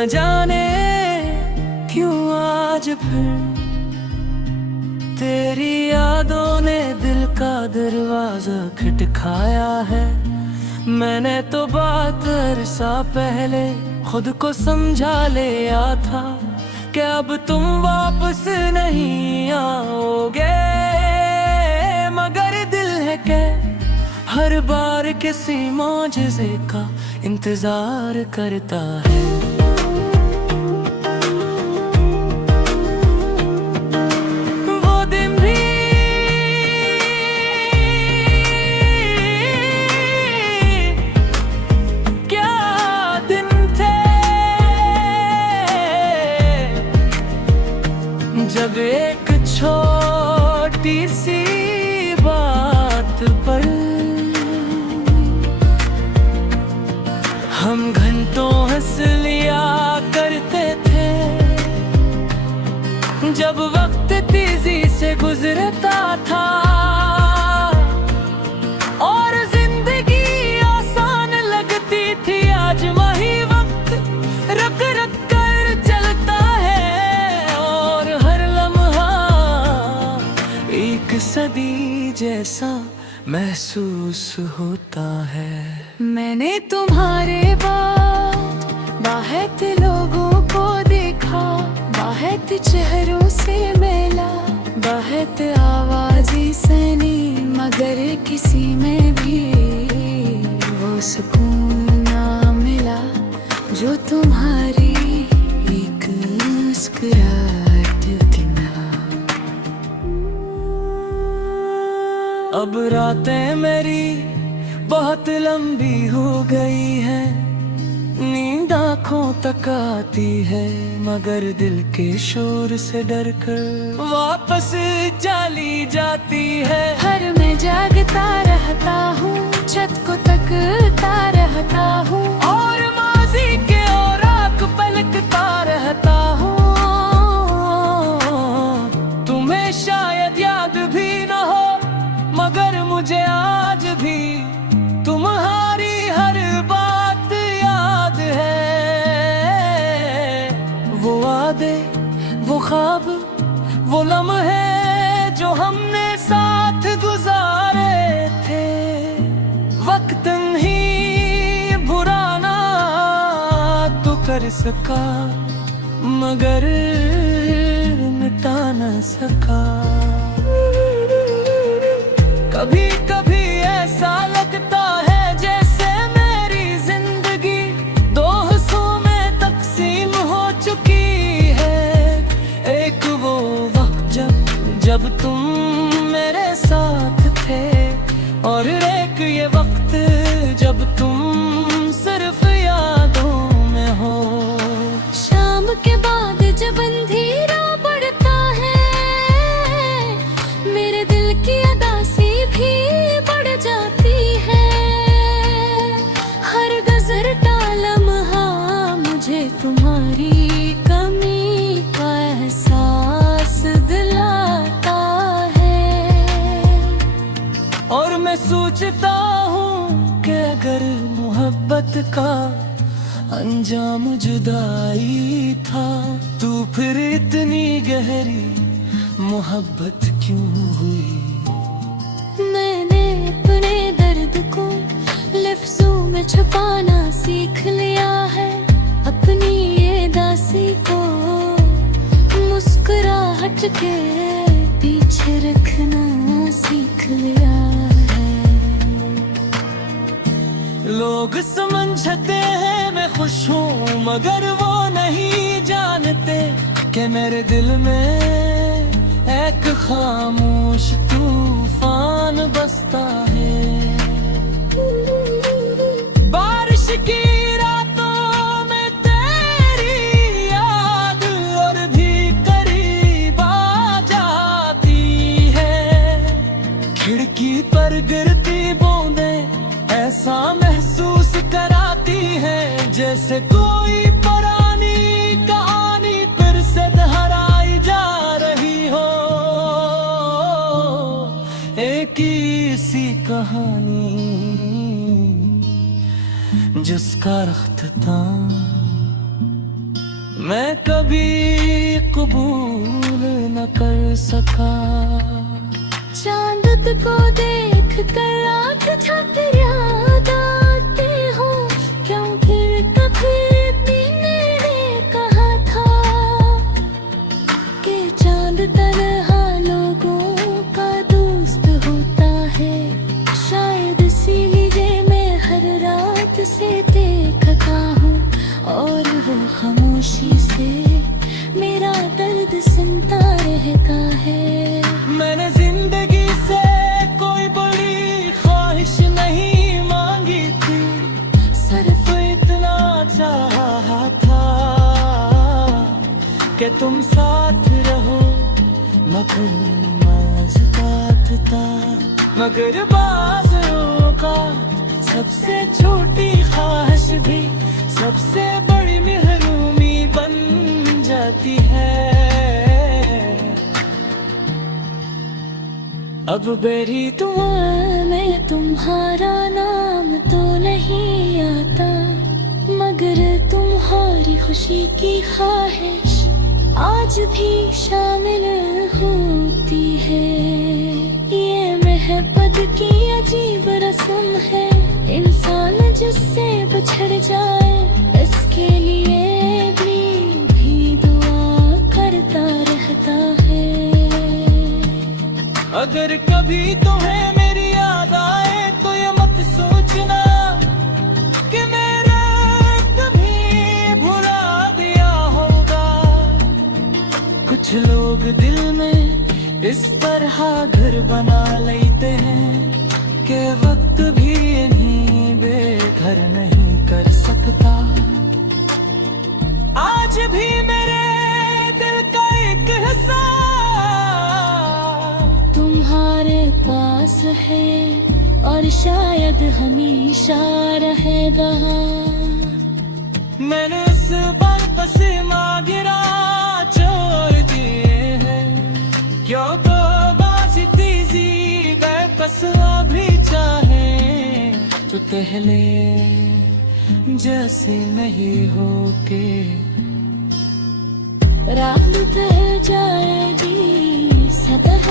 न जाने क्यों आज फिर तेरी यादों ने दिल का दरवाजा खटखाया है। मैंने तो बात अरसा पहले खुद को समझा लिया था कि अब तुम वापस नहीं आओगे, मगर दिल है के हर बार किसी मौजज़े का इंतजार करता है। वो दिन भी क्या दिन थे जब एक छोटी सी बात पर हम घंटों हंस लिया करते थे, जब वक्त तेजी से गुजरता था और जिंदगी आसान लगती थी। आज वही वक्त रक रक कर चलता है और हर लम्हा एक सदी जैसा महसूस होता है। मैंने तुम्हारे बाद बहुत लोगों को देखा, बहुत चेहरों से मिला, बहुत आवाज़ें सुनी, मगर किसी में भी वो सुकून ना मिला जो तुम्हारी एक मुस्कुराहट थी ना। अब रातें मेरी बहुत लंबी हो गई है, नींद आँखों तक आती है, मगर दिल के शोर से डर कर वापस चली जाती है। हर मैं जागता रहता हूँ, छत को तकता रहता हूँ और माजी के और आँख पलटता रहता हूँ। तुम्हें शायद याद भी न हो, मगर मुझे आज भी तुम्हारी हर बात याद है। वो वादे, वो ख्वाब, वो लम्हे जो हमने साथ गुजारे थे, वक्त नहीं बुरा ना तो कर सका, मगर मिटा न सका। कभी कभी ऐसा लगता है जैसे मेरी जिंदगी दो हिस्सों में तकसीम हो चुकी है। एक वो वक्त जब तुम मेरे साथ थे, और एक ये वक्त जब तुम सिर्फ यादों में हो। शाम के बाद जब अंधेरा पड़ता है, मेरे दिल की उदासी भी बढ़ जाती है। हर गुज़रता लम्हा मुझे तुम्हारी कमी का एहसास दिलाता है। और मैं सोचता हूँ कि अगर मोहब्बत का अंजाम जुदाई था, तो फिर इतनी गहरी मोहब्बत क्यों हुई। मैंने अपने दर्द को लफ्ज़ों में छुपाना सीख लिया है, अपनी ये दासी को मुस्कुराहट के पीछे रखना सीख लिया है। लोग समझते हैं मैं खुश हूँ, मगर वो नहीं जानते कि मेरे दिल में एक खामोश तूफान बसता है। बारिश की रातों में तेरी याद और भी करीब आ जाती है। खिड़की पर गिरती बूंदें ऐसा महसूस कराती हैं जैसे कोई पुरानी कहानी फिर से दोहराई जा रही हो। एक ही सी कहानी जिसका रख्त था मैं कभी कबूल न कर सका। चांद को देख कर रात थक याद आते हो, क्यों फिर कभी मैंने कहा था कि चांद तन्हा लोगों का दोस्त होता है। शायद इसीलिए मैं हर रात से देखता हूँ और वो खामोशी से मेरा दर्द सुनता रहता है। मैंने जिंदगी से कोई बड़ी ख्वाहिश नहीं मांगी थी, सिर्फ इतना चाहा था कि तुम साथ रहो। मगर बाज़ों का सबसे छोटी ख्वाहिश भी सबसे बड़ी महरूमी बन जाती है। अब बेरी दुआ में तुम्हारा नाम तो नहीं आता, मगर तुम्हारी खुशी की ख्वाहिश आज भी शामिल होती है। ये मोहब्बत की अजीब रस्म है, इंसान जिससे बिछड़ जाए इसके लिए भी दुआ करता रहता है। अगर कभी तुम्हें मेरी याद आए तो ये मत सोचना कि मेरे कभी भुला दिया होगा। कुछ लोग दिल में इस तरह घर बना लेते हैं कि वक्त भी इन्हीं बेघर नहीं कर सकता। आज भी मेरे दिल का एक हिस्सा तुम्हारे पास है और शायद हमेशा रहेगा। मैंने इस बार पसीना गिरा छोड़ दिए हैं, क्यों तो बाजी तीजी बेकस भी चाहे तो पहले जैसे नहीं हो के। रात ढह जाएगी, सतह